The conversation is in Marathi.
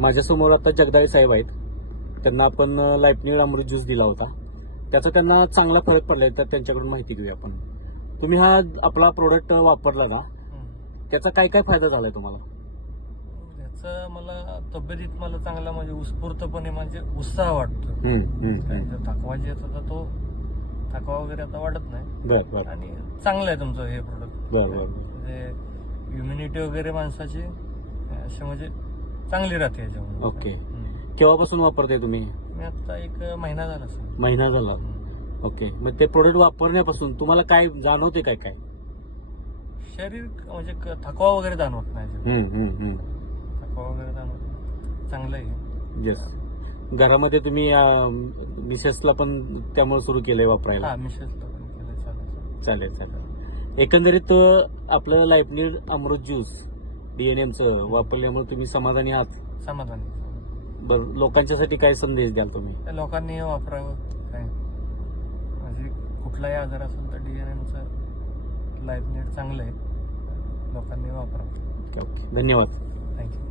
माझ्यासमोर आता जगदाळे साहेब आहेत. त्यांना आपण लाईफनीड अमृत ज्यूस दिला होता. त्याचा त्यांना चांगला फरक पडलाय, तर त्यांच्याकडून माहिती घेऊया आपण. तुम्ही हा आपला प्रोडक्ट वापरला का? त्याचा काय काय फायदा झालाय तुम्हाला? याचा मला तब्येतीत मला चांगला म्हणजे उत्स्फूर्तपणे म्हणजे उत्साह वाटतो. थकवा जे येत होता तो थकवा वगैरे आता वाटत नाही. बर. आणि चांगलं आहे तुमचं हे प्रोडक्ट. बर. म्हणजे इम्युनिटी वगैरे माणसाची अशी म्हणजे चांगली राहते याच्यामुळे. ओके. केव्हापासून वापरताय तुम्ही? मी आता एक महिना झाला सर. महिना झाला. ओके. मग ते प्रोडक्ट वापरण्यापासून तुम्हाला काय जाणवते? काय काय शरीर म्हणजे थकवा वगैरे जाणवत नाही. थकवा वगैरे जाणवत नाही. चांगलं आहे. येस. घरामध्ये तुम्ही मिसेसला पण त्यामुळे सुरू केलंय वापरायला? हा, मिसेसला पण केलं. चालेल. एकंदरीत आपलं लाईफनीड अमृत ज्यूस DNMचं वापरल्यामुळे तुम्ही समाधानी आहात? समाधानी. बरं, लोकांच्यासाठी काय संदेश द्याल तुम्ही? त्या लोकांनी हे वापरावं. काय म्हणजे कुठलाही आजार असेल तर DNMचं लाईफनीड चांगलं आहे. लोकांनी वापरावं. ओके. धन्यवाद. थँक्यू.